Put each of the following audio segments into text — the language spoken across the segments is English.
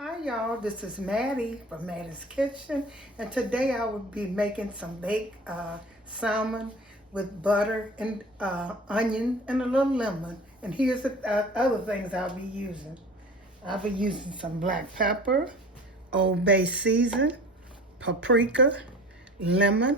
Hi y'all, this is Mattie from Mattie's Kitchen, and today I will be making some baked salmon with butter and onion and a little lemon. And here's the other things I'll be using. I'll be using some black pepper, Old Bay season, paprika, lemon.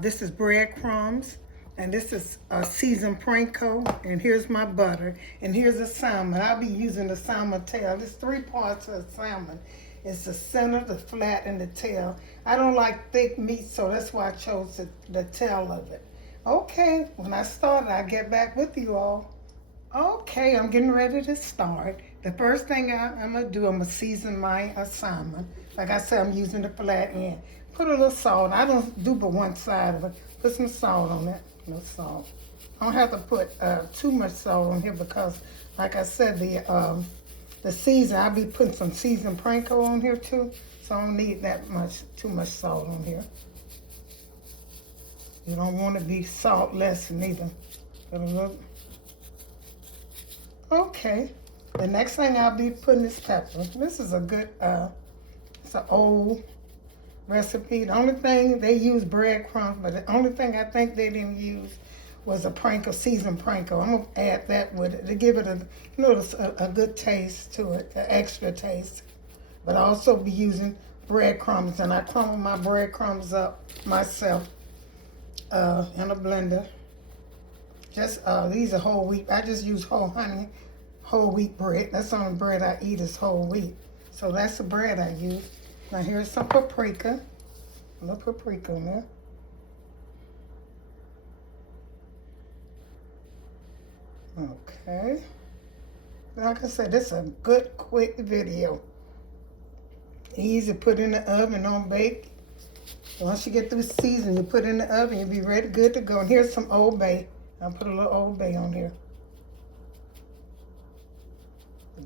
This is breadcrumbs, and this is seasoned panko, and here's my butter, and here's the salmon. I'll be using the salmon tail. There's 3 parts of the salmon. It's the center, the flat, and the tail. I don't like thick meat, so that's why I chose the tail of it. Okay, when I start, I'll get back with you all. Okay, I'm getting ready to start. The first thing I'm going to do, I'm going to season my salmon. Like I said, I'm using the flat end. Put a little salt. I don't do but one side of it. Put some salt on it. A little salt. I don't have to put too much salt on here because, like I said, the season, I'll be putting some seasoned panko on here too. So I don't need too much salt on here. You don't want to be saltless neither. Put a little. Okay, the next thing I'll be putting is pepper. This is a good, it's an old recipe. The only thing, they use breadcrumbs, but the only thing I think they didn't use was a panko, seasoned panko. I'm gonna add that with it to give it a good taste to it, an extra taste. But I'll also be using breadcrumbs, and I crumble my breadcrumbs up myself in a blender. Just these are whole wheat. I just use whole wheat bread. That's the only bread I eat is whole wheat. So that's the bread I use. Now here's some paprika. A little paprika in there. Okay. Like I said, this is a good quick video. Easy to put in the oven, don't bake. Once you get through season, you put it in the oven, you'll be ready, good to go. And here's some Old Bay. I'll put a little Old Bay on here.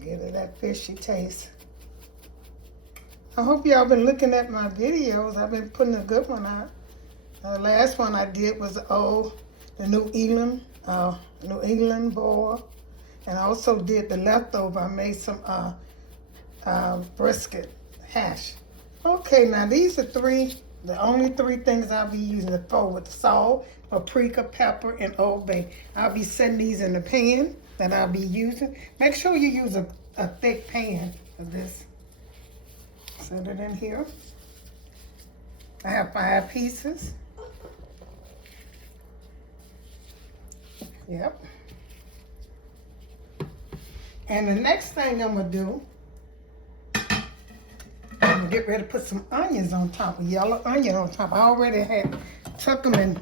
Give it that fishy taste. I hope y'all been looking at my videos. I've been putting a good one out. The last one I did was the New England boil. And I also did the leftover. I made some brisket hash. Okay, now these are the only 3 things I'll be using the for with salt, paprika, pepper, and Old Bay. I'll be setting these in the pan that I'll be using. Make sure you use a thick pan for this. Set it in here. I have 5 pieces. Yep. And the next thing I'm going to do, I'm going to get ready to put some onions on top, a yellow onion on top. I already had took them and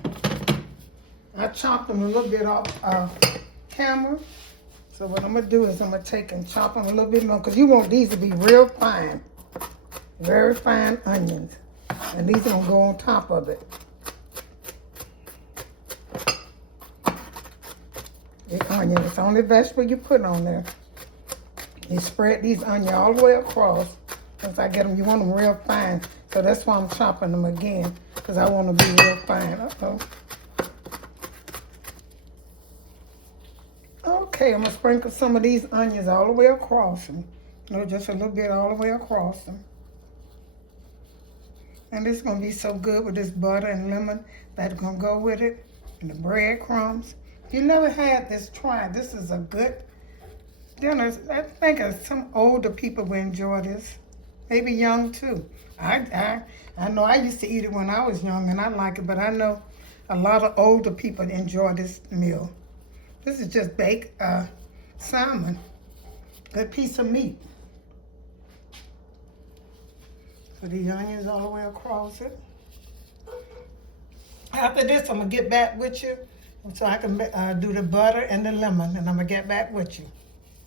I chopped them a little bit off camera. So what I'm going to do is I'm going to take and chop them a little bit more because you want these to be real fine. Very fine onions. And these are going to go on top of it. The onion is the only vegetable you put on there. You spread these onions all the way across. Once I get them, you want them real fine. So that's why I'm chopping them again, because I want to be real fine. Okay, I'm going to sprinkle some of these onions all the way across them. Just a little bit all the way across them. And this is going to be so good with this butter and lemon that's going to go with it. And the breadcrumbs. If you never had this, try it. This is a good dinner. I think some older people will enjoy this. Maybe young too. I know I used to eat it when I was young and I like it, but I know a lot of older people enjoy this meal. This is just baked salmon. Good piece of meat. Put the onions all the way across it. After this, I'm going to get back with you so I can do the butter and the lemon, and I'm going to get back with you.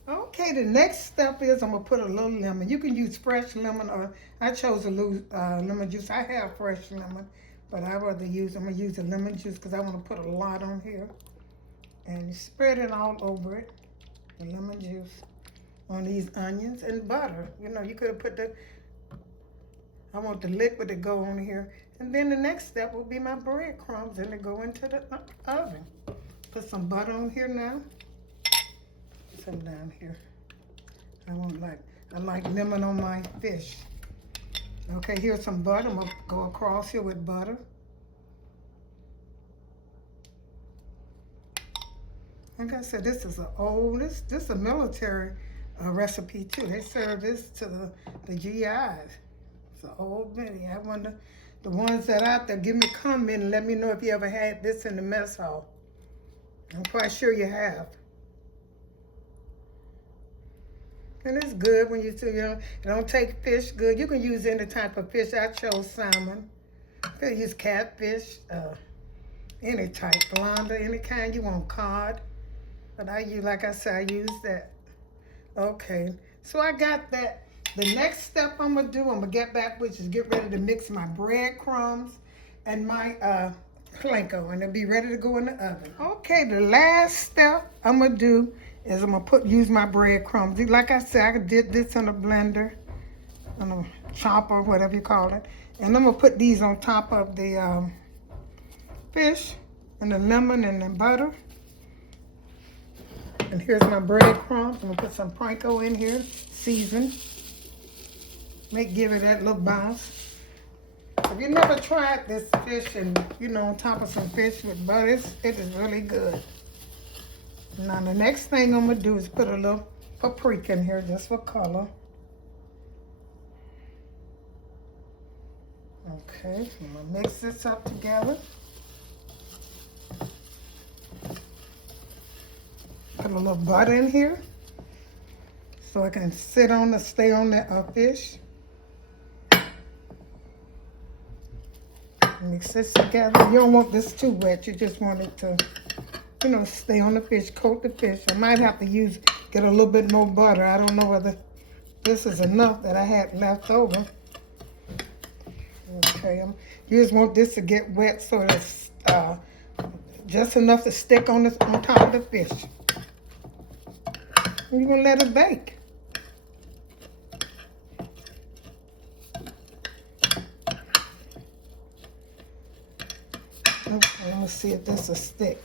Okay, the next step is I'm going to put a little lemon. You can use fresh lemon, or I chose a little lemon juice. I have fresh lemon, but I'm going to use the lemon juice because I want to put a lot on here. And you spread it all over it, the lemon juice, on these onions and butter. You could have put I want the liquid to go on here. And then the next step will be my breadcrumbs, and to go into the oven. Put some butter on here now. Some down here. I want like I like lemon on my fish. Okay, here's some butter. I'm gonna go across here with butter. Like I said, this is this is a military recipe too. They serve this to the GIs. It's an old video. I wonder, the ones that out there, give me a comment and let me know if you ever had this in the mess hall. I'm quite sure you have. And it's good when you don't take fish good. You can use any type of fish. I chose salmon. You can use catfish, any type, flounder, any kind you want, cod. But like I said, I use that. Okay, so I got that. The next step I'm gonna do, I'm gonna get back, which is get ready to mix my breadcrumbs and my panko, and it'll be ready to go in the oven. Okay, the last step I'm gonna do is I'm gonna use my breadcrumbs. Like I said, I did this in a blender, on a chopper, whatever you call it, and I'm gonna put these on top of the fish and the lemon and the butter. And here's my breadcrumbs. I'm gonna put some panko in here, seasoned. Give it that little bounce. If you never tried this fish and on top of some fish with butter, it is really good. Now the next thing I'm gonna do is put a little paprika in here just for color. Okay, I'm gonna mix this up together. Put a little butter in here so it can stay on the fish. Mix this together. You don't want this too wet. You just want it to, stay on the fish, coat the fish. I might have to get a little bit more butter. I don't know whether this is enough that I had left over. Okay, you just want this to get wet so it's just enough to stick on top of the fish. And you're gonna let it bake. Okay, let me see if this will stick.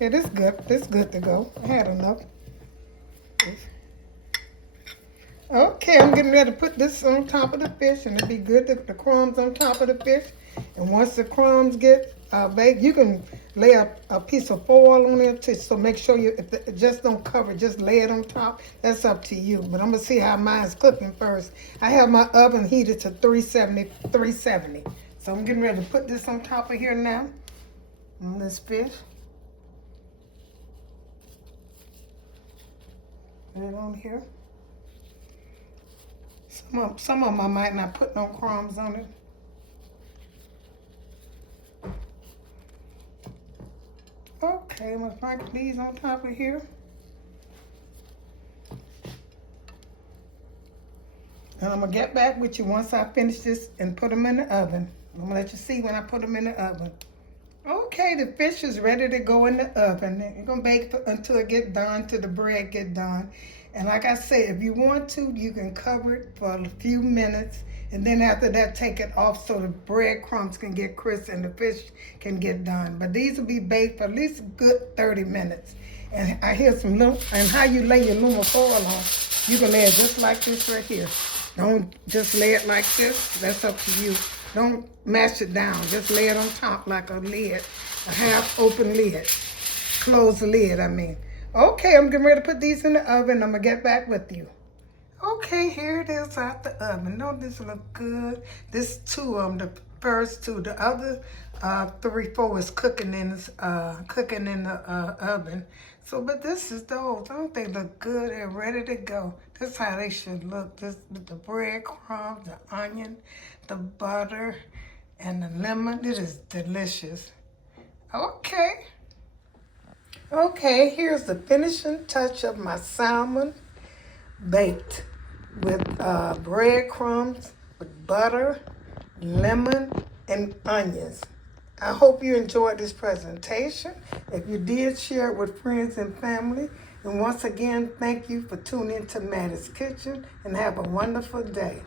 Yeah, this good. This good to go. I had enough. Okay, I'm getting ready to put this on top of the fish, and it'll be good. The crumbs on top of the fish, and once the crumbs get baked, you can lay a piece of foil on it so make sure just don't cover. Just lay it on top. That's up to you. But I'm gonna see how mine's cooking first. I have my oven heated to 370. So I'm getting ready to put this on top of here now, on this fish. Put it on here. Some of them I might not put no crumbs on it. Okay, I'm gonna put these on top of here. And I'm gonna get back with you once I finish this and put them in the oven. I'm gonna let you see when I put them in the oven. Okay, the fish is ready to go in the oven. You're gonna bake until it get done, till the bread get done. And like I said, if you want to, you can cover it for a few minutes, and then after that, take it off so the breadcrumbs can get crisp and the fish can get done. But these will be baked for at least a good 30 minutes. And I hear and how you lay your aluminum foil on, you can lay it just like this right here. Don't just lay it like this. That's up to you. Don't mash it down. Just lay it on top like a lid, a half open lid. Close the lid, I mean. Okay, I'm getting ready to put these in the oven. I'm going to get back with you. Okay, here it is out the oven. Don't this look good? This two of them, the first two. The other 3, 4 is cooking in the oven. So, but this is those. Don't they look good? They're ready to go. This is how they should look. This with the breadcrumbs, the onion, the butter, and the lemon. It is delicious. Okay. Okay, here's the finishing touch of my salmon baked with breadcrumbs, with butter, lemon, and onions. I hope you enjoyed this presentation. If you did, share it with friends and family. And once again, thank you for tuning in to Mattie's Kitchen, and have a wonderful day.